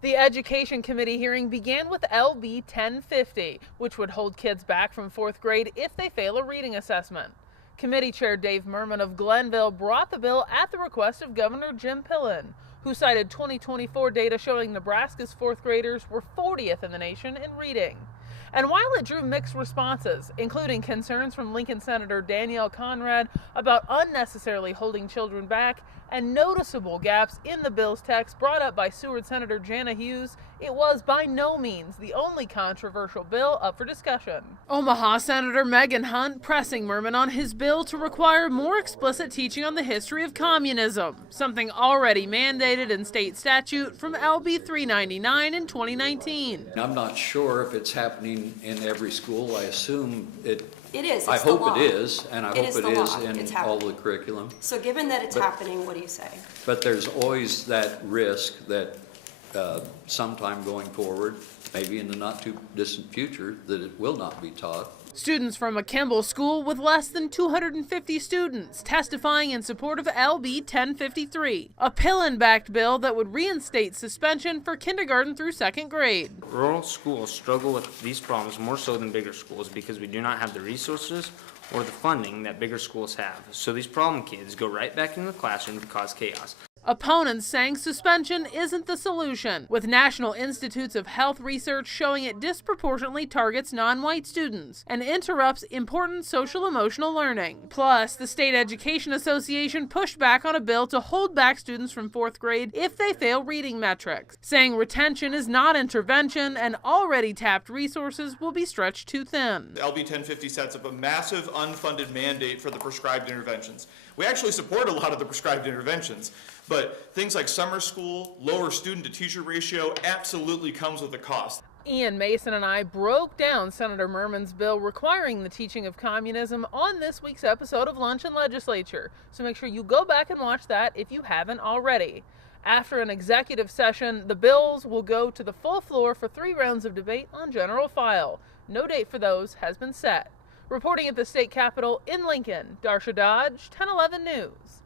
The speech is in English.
The Education Committee hearing began with LB 1050, which would hold kids back from fourth grade if they fail a reading assessment. Committee Chair Dave Merman of Glenville brought the bill at the request of Governor Jim Pillen, who cited 2024 data showing Nebraska's fourth graders were 40th in the nation in reading. And while it drew mixed responses, including concerns from Lincoln Senator Danielle Conrad about unnecessarily holding children back and noticeable gaps in the bill's text brought up by Seward Senator Jana Hughes, it was by no means the only controversial bill up for discussion. Omaha Senator Megan Hunt pressing Merman on his bill to require more explicit teaching on the history of communism, something already mandated in state statute from LB 399 in 2019. I'm not sure if it's happening in every school. I assume it is. I hope it is, and I hope it is in all the curriculum. So given that it's happening, what do you say? But there's always that risk that sometime going forward, maybe in the not too distant future, that it will not be taught. Students from a Kimball school with less than 250 students testifying in support of LB 1053, a Pillen-backed bill that would reinstate suspension for kindergarten through second grade. Rural schools struggle with these problems more so than bigger schools because we do not have the resources or the funding that bigger schools have. So these problem kids go right back into the classroom to cause chaos. Opponents saying suspension isn't the solution, with National Institutes of Health research showing it disproportionately targets non-white students and interrupts important social-emotional learning. Plus, the State Education Association pushed back on a bill to hold back students from fourth grade if they fail reading metrics, saying retention is not intervention and already tapped resources will be stretched too thin. LB 1050 sets up a massive unfunded mandate for the prescribed interventions. We actually support a lot of the prescribed interventions, but things like summer school, lower student-to-teacher ratio absolutely comes with a cost. Ian Mason and I broke down Senator Merman's bill requiring the teaching of communism on this week's episode of Lunch and Legislature, so make sure you go back and watch that if you haven't already. After an executive session, the bills will go to the full floor for 3 rounds of debate on general file. No date for those has been set. Reporting at the state capitol in Lincoln, Darsha Dodge, 1011 News.